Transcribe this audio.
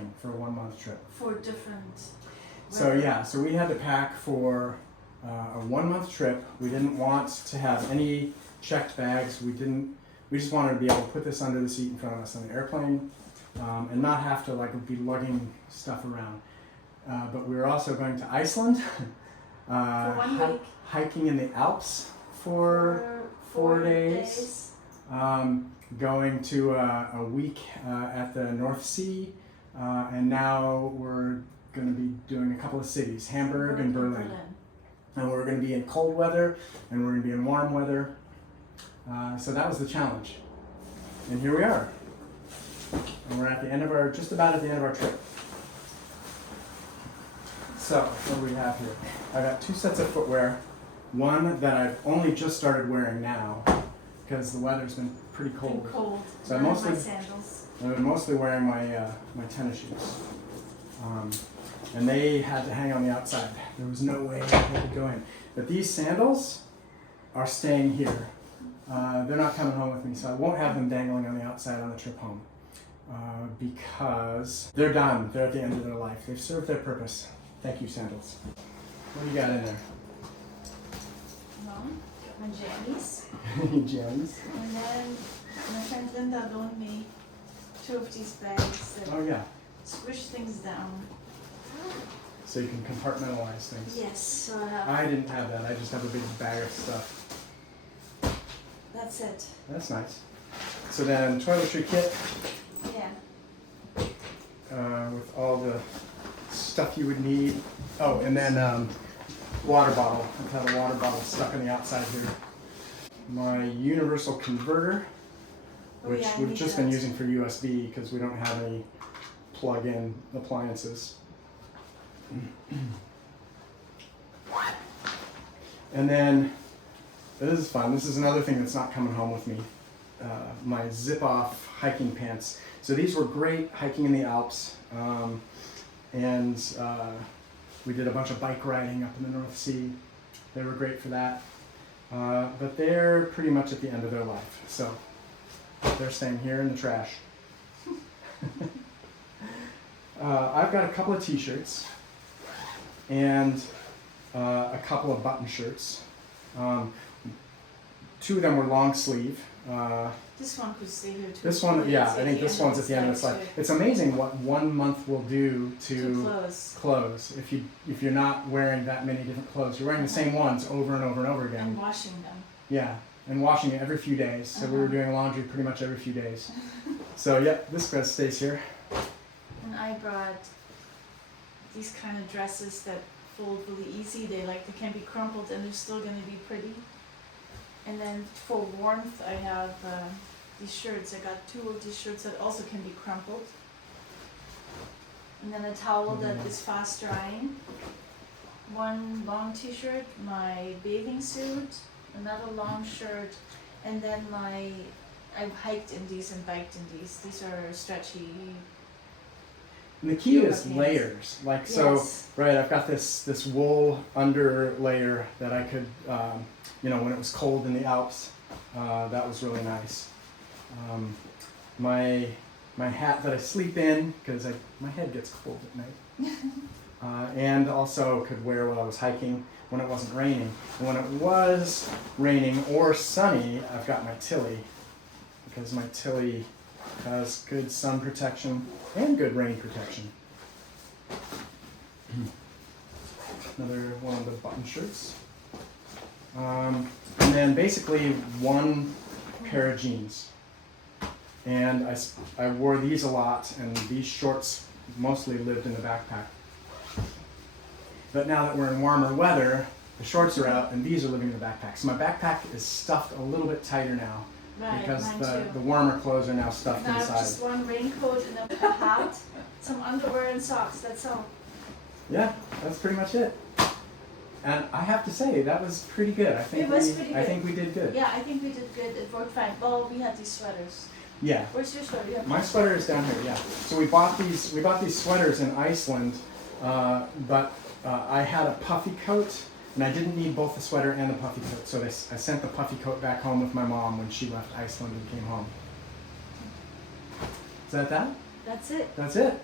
packing for a 1 month trip. For different. So yeah, so we had to pack for a 1 month trip. We didn't want to have any checked bags. We just wanted to be able to put this under the seat in front of us on the airplane, and not have to like be lugging stuff around. But we were also going to Iceland, For 1 week. hiking in the Alps for 4 days. Going to a week at the North Sea, and now we're going to be doing a couple of cities, Hamburg and Berlin. And we're going to be in cold weather, and we're going to be in warm weather. So that was the challenge. And here we are. And we're at the end of just about at the end of our trip. So, what do we have here? I got 2 sets of footwear. One that I've only just started wearing now, because the weather's been pretty cold. So my sandals. I've been mostly wearing my my tennis shoes. And they had to hang on the outside. There was no way they could go in. But these sandals are staying here. They're not coming home with me, so I won't have them dangling on the outside on the trip home. Because they're done. They're at the end of their life. They've served their purpose. Thank you, sandals. What do you got in there? Well, got my jammies. Jammies? And then my friend Linda loaned me 2 of these bags that Oh yeah. squish things down. So you can compartmentalize things. Yes, so I have. I didn't have that. I just have a big bag of stuff. That's it. That's nice. So then toiletry kit Yeah. with all the stuff you would need. Oh, and then water bottle. I have a water bottle stuck on the outside here. My universal converter, which yeah, we've just been using for USB because we don't have any plug-in appliances. And then, this is fun, this is another thing that's not coming home with me, my zip-off hiking pants. So these were great hiking in the Alps, and we did a bunch of bike riding up in the North Sea. They were great for that, but they're pretty much at the end of their life, so they're staying here in the trash. I've got a couple of t-shirts and a couple of button shirts. 2 of them were long sleeve. This one could stay here too. This one, yeah, I think this one's at the end of its life. It's amazing what 1 month will do to clothes. If you're not wearing that many different clothes, you're wearing the same ones over and over and over again. And washing them. Yeah, and washing it every few days. So we were doing laundry pretty much every few days. So yep, this guy stays here. And I brought these kind of dresses that fold really easy. They can be crumpled and they're still going to be pretty. And then for warmth, I have these shirts. I got 2 of these shirts that also can be crumpled. And then a towel that is fast drying. 1 long t-shirt, my bathing suit, another long shirt, and then I've hiked in these and biked in these. These are stretchy. And the key is layers. Like so, right? I've got this wool under layer that I could, when it was cold in the Alps, that was really nice. My hat that I sleep in because my head gets cold at night, and also could wear while I was hiking when it wasn't raining. And when it was raining or sunny, I've got my Tilly because my Tilly has good sun protection and good rain protection. Another one of the button shirts. And then basically 1 pair of jeans. And I wore these a lot, and these shorts mostly lived in the backpack. But now that we're in warmer weather, the shorts are out and these are living in the backpack. So my backpack is stuffed a little bit tighter now. Right, because mine the warmer clothes are now stuffed now inside. I have just 1 raincoat and a hat, some underwear and socks, that's all. Yeah, that's pretty much it. And I have to say, that was pretty good. I think I think we did good. Yeah, I think we did good. It worked fine. Well, we had these sweaters. Yeah. Where's your sweater? My sweater is down here, yeah. So we bought these sweaters in Iceland, but I had a puffy coat, and I didn't need both the sweater and the puffy coat, so I sent the puffy coat back home with my mom when she left Iceland and came home. Is that? That's it. That's it.